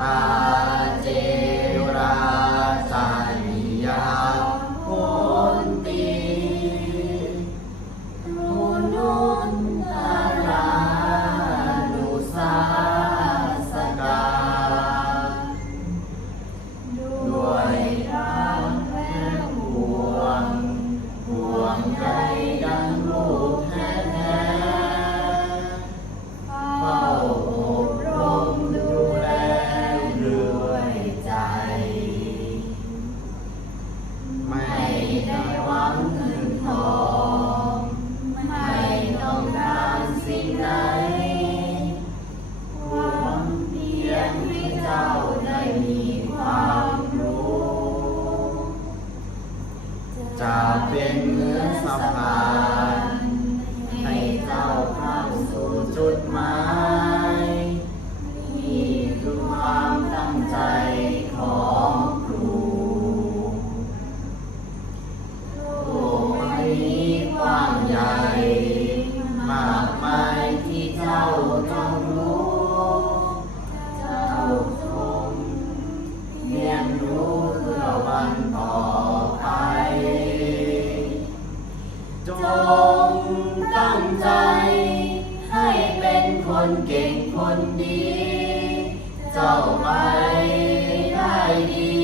ปาเจราสานิยาโหนติทุนุนตรานุสาสกาด้วยรักและห่วงใยดังลูกแท้ๆเฝ้าอบรมดูแลด้วยใจไม่ได้หวังเงินทองไม่ต้องการสิ่งใดหวังเพียงให้เจ้าได้มีความรู้จะเป็นเหมือนสะพานให้เจ้าเข้าสู่จุดหมายนี่คือความตั้งใจของครูโลกใบนี้กว้างใหญ่มากมายที่เจ้าต้องรู้เจ้าจงเรียนรู้เพื่อวันต่อไปจงตั้งใจให้เป็นคนเก่งคนดี เจ้าไปได้ดี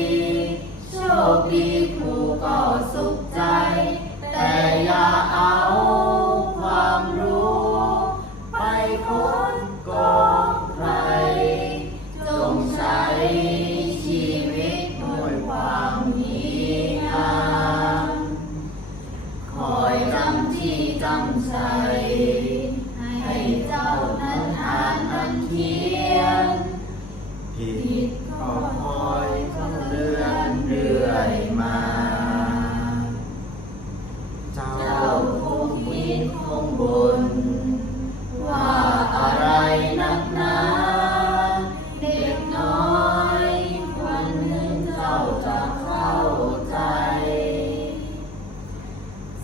โชคดีครูก็สุขใจ แต่อย่าเอาความรู้ไปค้นโกงใคร จงใช้ชีวิตด้วยความดีงามคอยจำที่จำใจให้เจ้านั้นอ่านนั้นเขียนผิดก็คอยต้องเลื่อนเรื่อยมาเจ้าคงคิดคงบ่นว่าอะไรนักหนาเด็กน้อยวันหนึ่งเจ้าจะเข้าใจ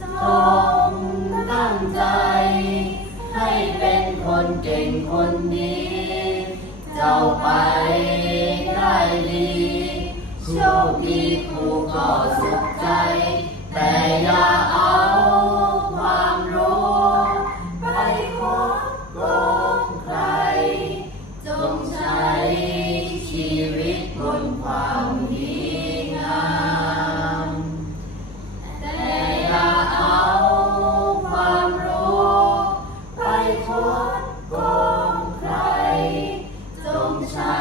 จงตั้งใจให้เป็นคนเก่งคนดีเจ้าไปได้ดีโชคดีครูก็สุขใจแต่อย่าเอาความรู้ไปคบโกงใครจงใช้ชีวิตบนความดีงามแต่อย่าเอาความรู้ไปคบโกงใครจงใช้